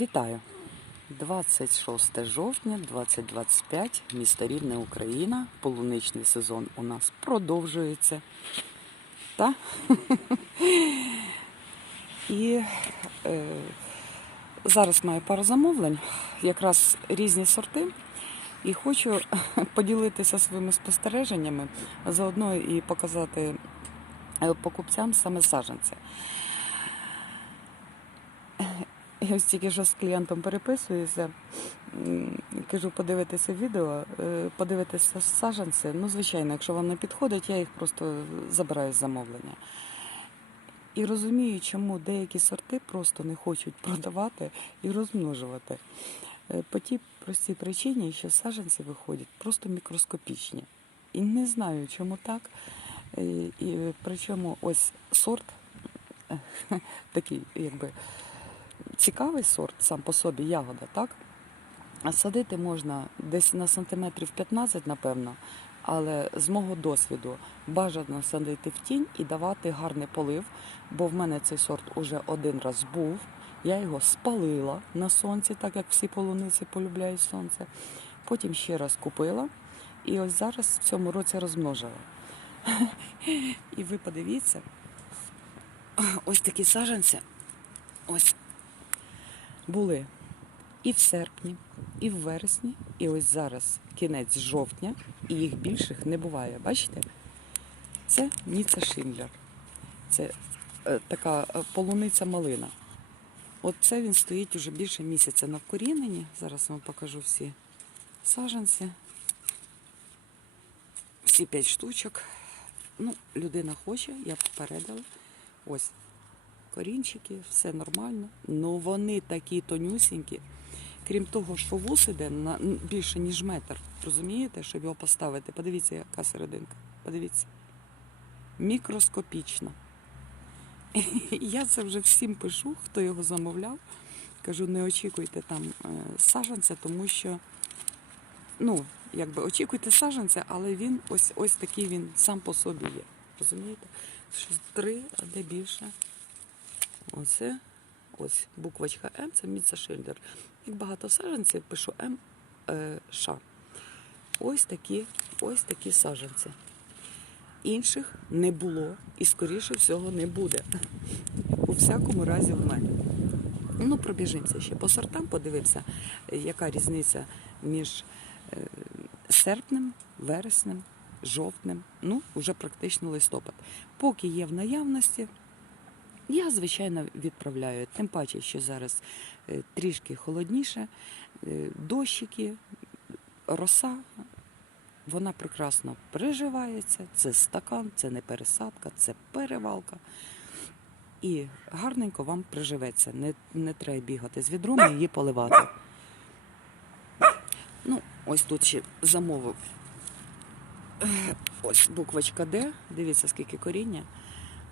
Вітаю! 26 жовтня 2025, місто Рівне, Україна. Полуничний сезон у нас продовжується. Та? І е, зараз маю пару замовлень, якраз різні сорти. І хочу поділитися своїми спостереженнями, заодно і показати е, покупцям саме саджанці. Я ось тільки що з клієнтом переписуюся. Кажу, подивитися відео, е, подивитися саджанці. Ну, звичайно, якщо вам не підходить, я їх просто забираю з замовлення. І розумію, чому деякі сорти просто не хочуть продавати і розмножувати. Е, По тій простій причині, що саджанці виходять просто мікроскопічні. І не знаю, чому так. Е, І причому ось сорт такий, якби цікавий сорт сам по собі ягода, так? А садити можна десь на сантиметрів 15, напевно, але з мого досвіду бажано садити в тінь і давати гарний полив, бо в мене цей сорт уже один раз був. Я його спалила на сонці, так як всі полуниці полюбляють сонце. Потім ще раз купила і ось зараз в цьому році розмножила. І ви подивіться, ось такі саджанці. Ось були і в серпні, і в вересні, і ось зараз кінець жовтня, і їх більших не буває. Бачите? Це Ніца Шиндлер. Це е, така е, полуниця малина. От це він стоїть уже більше місяця на вкоріненні. Зараз вам покажу всі саджанці. Всі п'ять штучок. Ну, людина хоче, я попередила. Ось корінчики, все нормально. Ну вони такі тонюсінькі. Крім того, що вус іде на більше, ніж метр. Розумієте, щоб його поставити? Подивіться, яка серединка. Подивіться. Мікроскопічна. Я це вже всім пишу, хто його замовляв. Кажу, не очікуйте там е, саджанця, тому що, ну, якби очікуйте саджанця, але він ось ось такий він сам по собі є. Розумієте? Що три, а де більше. Оце ось буквочка М, це Міца Шильдер. Як багато саджанців, пишу М е, Ш. Ось такі, ось такі саджанці. Інших не було і, скоріше всього, не буде. У всякому разі в мене. Ну, пробіжимося ще по сортам, подивимося, яка різниця між е, серпнем, вереснем, жовтнем, ну, вже практично листопад. Поки є в наявності, я, звичайно, відправляю. Тим паче, що зараз е, трішки холодніше, е, дощики, роса. Вона прекрасно приживається. Це стакан, це не пересадка, це перевалка. І гарненько вам приживеться. Не, не треба бігати з відром і її поливати. Ну, ось тут ще замовив. Е, Ось буквочка Д. Дивіться, скільки коріння.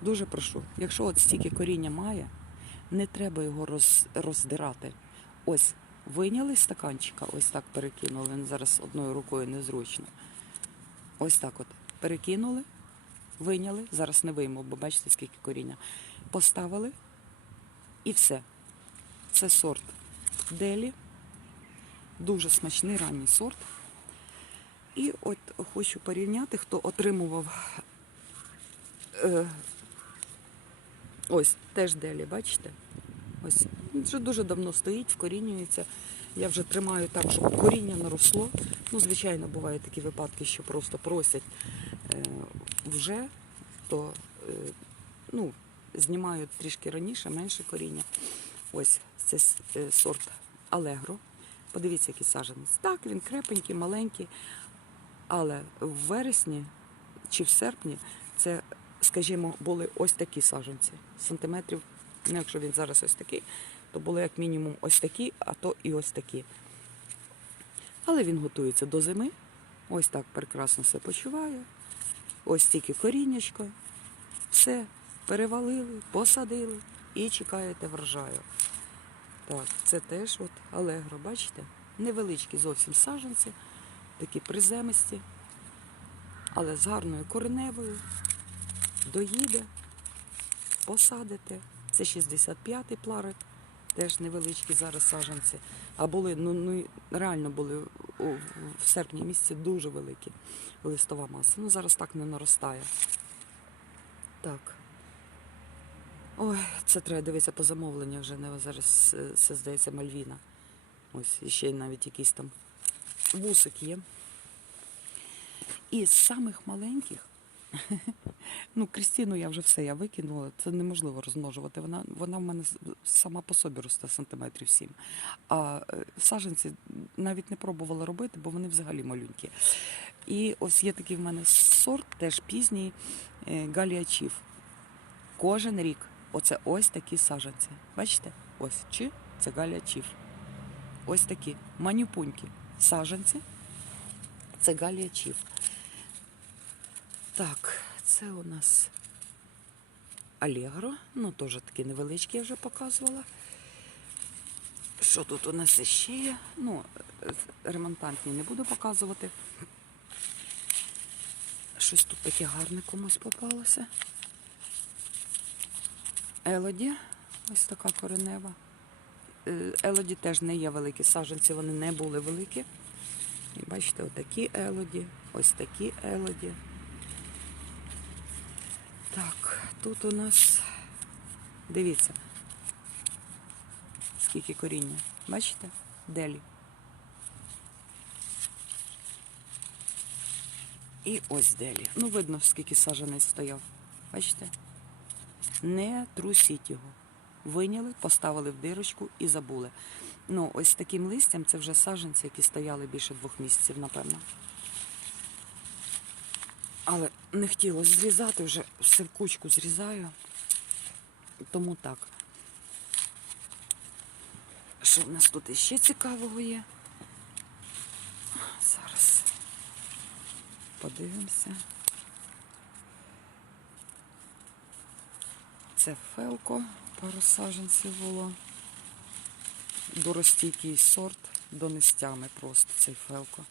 Дуже прошу, якщо от стільки коріння має, не треба його роз, роздирати. Ось, вийняли стаканчика, ось так перекинули. Він зараз одною рукою незручно. Ось так от. Перекинули, вийняли. Зараз не вийму, бо бачите, скільки коріння. Поставили і все. Це сорт Делі. Дуже смачний ранній сорт. І от хочу порівняти, хто отримував е, ось теж делі, бачите? Ось він вже дуже давно стоїть, вкорінюється. Я вже тримаю так, щоб коріння наросло. Ну, звичайно, бувають такі випадки, що просто просять е, вже, то е, ну, знімають трішки раніше, менше коріння. Ось це е, сорт Алегро. Подивіться, який саджанець. Так, він крепенький, маленький, але в вересні чи в серпні це, скажімо, були ось такі саджанці. Сантиметрів, ну якщо він зараз ось такий, то були як мінімум ось такі, а то і ось такі. Але він готується до зими. Ось так прекрасно все почуває. Ось тільки коріннячко. Все, перевалили, посадили і чекаєте врожаю. Так, це теж от алегро, бачите? Невеличкі зовсім саджанці, такі приземисті, але з гарною кореневою. Доїде, посадите. Це 65-й пларик. теж невеличкі зараз саджанці. А були, ну, ну реально були в серпні місяці дуже великі листова маса. Ну зараз так не наростає. Так. Ой, це треба дивитися по замовленню вже. Не зараз е, це здається Мальвіна. Ось ще навіть якийсь там вусик є. І з самих маленьких, ну, Крістіну я вже все, я викинула, це неможливо розмножувати. Вона, вона в мене сама по собі росте сантиметрів 7. А е, саджанці навіть не пробувала робити, бо вони взагалі малюнькі. І ось є такий в мене сорт, теж пізній е, Галія Чіф. Кожен рік оце ось такі саджанці. Бачите? Ось чи це Галія Чіф. Ось такі манюпунькі саджанці. Це Галія Чіф. Так, це у нас Алегро. Ну, теж такі невеличкі я вже показувала. Що тут у нас ще є? Ну, ремонтантні не буду показувати. Щось тут таке гарне комусь попалося. Елоді, ось така коренева. Е, Елоді теж не є великі саджанці, вони не були великі. І бачите, отакі елоді, ось такі елоді. Так, тут у нас, дивіться, скільки коріння. Бачите? Делі. І ось делі. Ну, видно, скільки саджанець стояв. Бачите? Не трусіть його. Виняли, поставили в дирочку і забули. Ну, ось таким листям це вже саджанці, які стояли більше двох місяців, напевно. Але не хотілося зрізати, вже все в кучку зрізаю. Тому так. Що в нас тут іще цікавого є? Зараз подивимося. Це фелко, пару саджанців було. Доростійкий сорт донестями просто цей фелко.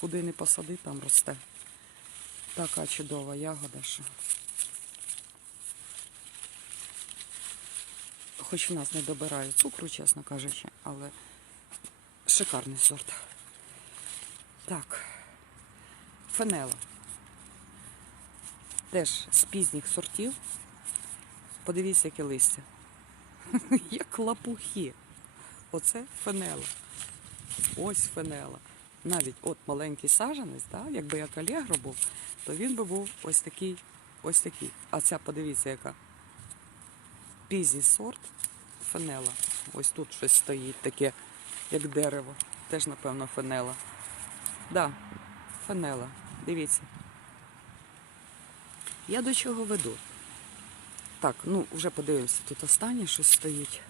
Куди не посади, там росте. Така чудова ягода, що. Хоч в нас не добираю цукру, чесно кажучи, але шикарний сорт. Так, фенела. Теж з пізніх сортів. Подивіться, яке листя. Як лапухи. Оце фенела. Ось фенела. Навіть от маленький саджанець, да, якби як Алегро був, то він би був ось такий, ось такий. А ця, подивіться, яка пізній сорт фенела. Ось тут щось стоїть таке, як дерево. Теж, напевно, фенела. Да, фенела. Дивіться. Я до чого веду? Так, ну вже подивимося, тут останнє щось стоїть.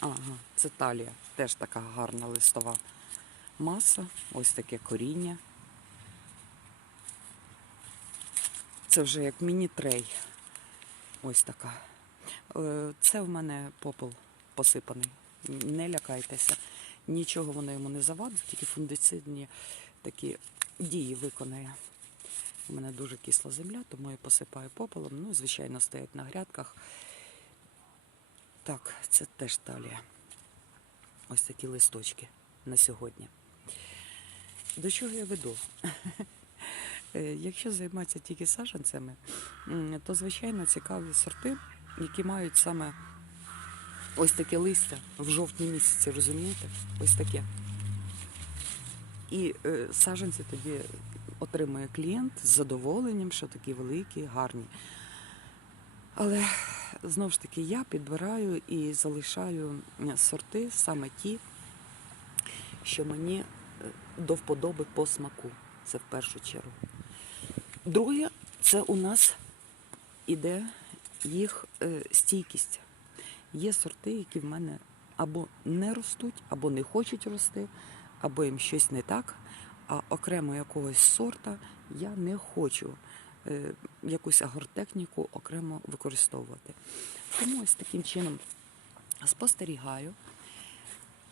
Ага, це талія. Теж така гарна листова маса. Ось таке коріння. Це вже як міні-трей. Ось така. Е, Це в мене попел посипаний. Не лякайтеся. Нічого воно йому не завадить, тільки фундицидні такі дії виконає. У мене дуже кисла земля, тому я посипаю попелом. Ну, звичайно, стоять на грядках. Так, це теж талія. Ось такі листочки на сьогодні. До чого я веду? Е, Якщо займатися тільки саджанцями, то звичайно цікаві сорти, які мають саме ось таке листя в жовтні місяці, розумієте? Ось таке. І е, саджанці тоді отримує клієнт з задоволенням, що такі великі, гарні. Але знову ж таки я підбираю і залишаю сорти саме ті, що мені до вподоби по смаку. Це в першу чергу. Друге, це у нас іде їх е, стійкість. Є сорти, які в мене або не ростуть, або не хочуть рости, або їм щось не так, а окремо якогось сорта я не хочу е, якусь агротехніку окремо використовувати. Тому ось таким чином спостерігаю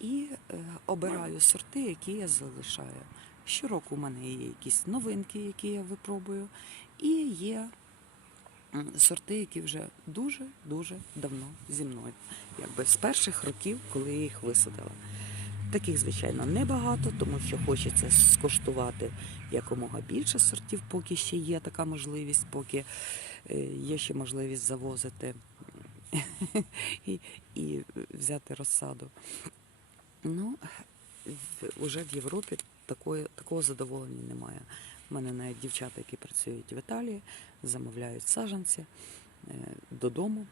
і е, обираю сорти, які я залишаю. Щороку у мене є якісь новинки, які я випробую, і є сорти, які вже дуже-дуже давно зі мною. Якби з перших років, коли я їх висадила. Таких, звичайно, небагато, тому що хочеться скуштувати якомога більше сортів, поки ще є така можливість, поки е, є ще можливість завозити і, і взяти розсаду. Ну, в- уже в Європі такої, такого задоволення немає. У мене навіть дівчата, які працюють в Італії, замовляють саджанці е, додому,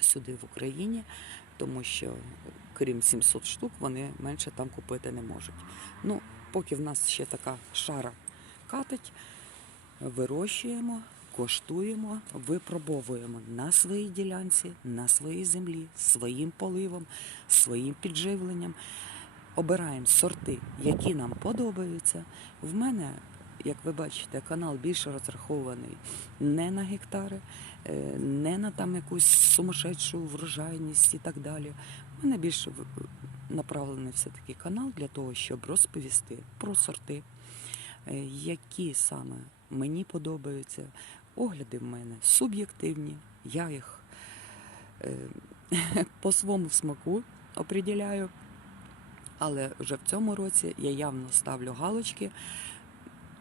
сюди в Україні, тому що крім 700 штук, вони менше там купити не можуть. Ну, поки в нас ще така шара катить, вирощуємо, коштуємо, випробовуємо на своїй ділянці, на своїй землі, своїм поливом, своїм підживленням. Обираємо сорти, які нам подобаються. В мене, як ви бачите, канал більше розрахований не на гектари, е, не на там якусь сумасшедшу врожайність і так далі. У мене більше направлений все-таки канал для того, щоб розповісти про сорти, е, які саме мені подобаються. Огляди в мене суб'єктивні, я їх е, по своєму смаку определяю. Але вже в цьому році я явно ставлю галочки,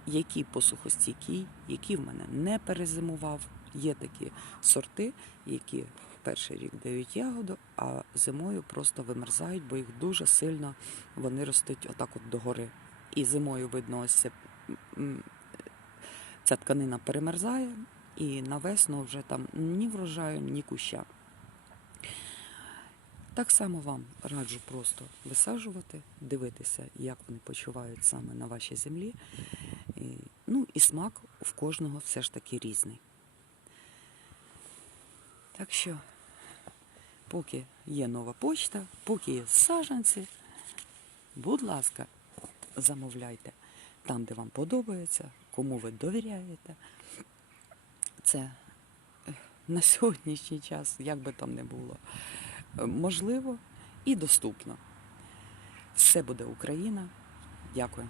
які посухостійкі, які в мене не перезимував. Є такі сорти, які перший рік дають ягоду, а зимою просто вимерзають, бо їх дуже сильно вони ростуть отак от догори. І зимою видно, ось ця тканина перемерзає, і на весну вже там ні врожаю, ні куща. Так само вам раджу просто висаджувати, дивитися, як вони почувають саме на вашій землі. Ну і смак в кожного все ж таки різний. Так що, поки є нова почта, поки є саджанці, будь ласка, замовляйте там, де вам подобається, кому ви довіряєте. Це на сьогоднішній час, як би там не було, е, можливо і доступно. Все буде Україна. Дякую.